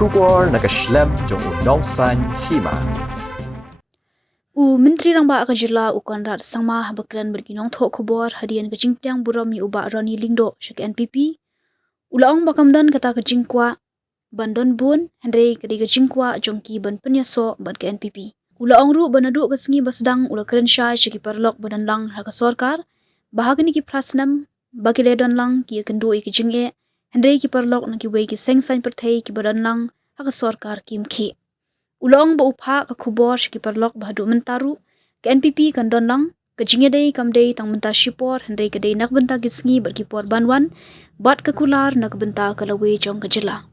Shubor nakaslem jong unongsan Hima. Menteri Rangba Kajila Conrad Sangma Bakran berginong thok khobor hadian ke Jingpiang buram yu uba Roni Lingdo shek NPP. Ulaong bakamdan kata ke Jingkwah bandon bun Hynrei ke Jingkwah jongki ban Pynïasoh ban ke NPP. Ulaong ru banadu ke sengi basdang ula kerensha sheki parlok badan lang haka sorkar bahagani ki prasnam bagi ledon lang ki kendu ke jingge Hynrei ki parlok na ki wei ki sengsan perthei ki badan lang haka sorkar kim ki. Ulong ba upha ka khubor shki parlok bahadu mentaru ke NPP kan don lang ke jingedei kamdei tang menta shipor Hynrei ke dei nak benta gisngi ber ki por banwan bat ke kular nak benta kalawe jong ke jela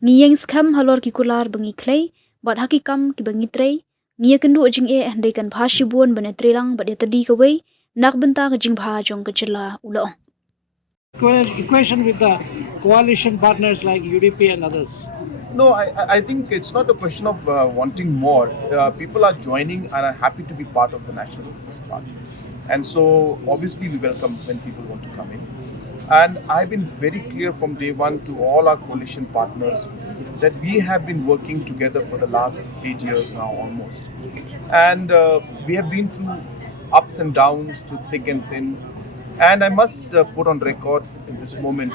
ngiyeng skam halor ki kular bengi klei bat hakikam ki bengi trei ngiya kendu jinge Hynrei kan bhashi buon bane trelang bat ya tadi ke wei nak benta ke jing bha jong ke jela ulong equation with the coalition partners like UDP and others? No, I think it's not a question of wanting more. People are joining and are happy to be part of the National People's Party. And so obviously we welcome when people want to come in. And I've been very clear from day one to all our coalition partners that we have been working together for the last 8 years now almost. And we have been through ups and downs, to thick and thin. And I must put on record in this moment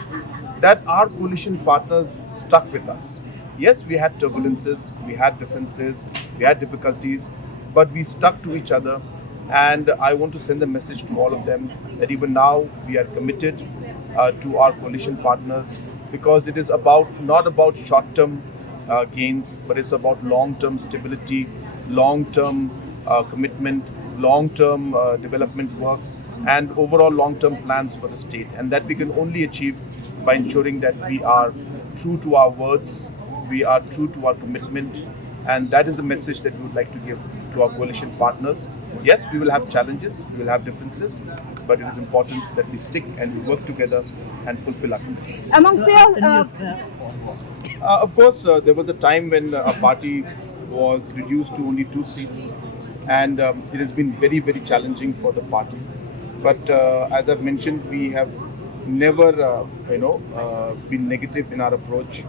that our coalition partners stuck with us. Yes, we had turbulences, we had differences, we had difficulties, but we stuck to each other. And I want to send a message to all of them that even now we are committed to our coalition partners, because it is not about short-term gains, but it's about long-term stability, long-term commitment, long-term development work, and overall long-term plans for the state. And that we can only achieve by ensuring that we are true to our words, we are true to our commitment, and that is a message that we would like to give to our coalition partners. Yes, we will have challenges, we will have differences, but it is important that we stick and we work together and fulfill our commitments. Of course, there was a time when our party was reduced to only 2 seats, and it has been very, very challenging for the party. But as I've mentioned, we have never, been negative in our approach,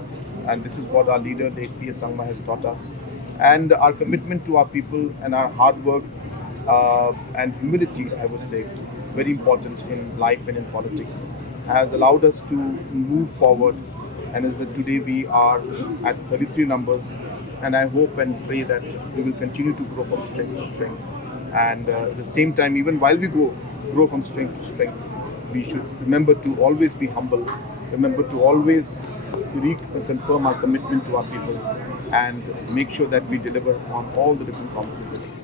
and this is what our leader, the P.S. Sangma, has taught us. And our commitment to our people and our hard work and humility, I would say, very important in life and in politics, has allowed us to move forward. And as of today, we are at 33 numbers, and I hope and pray that we will continue to grow from strength to strength. And at the same time, even while we grow from strength to strength, we should remember to always be humble, remember to always reconfirm our commitment to our people, and make sure that we deliver on all the different promises that we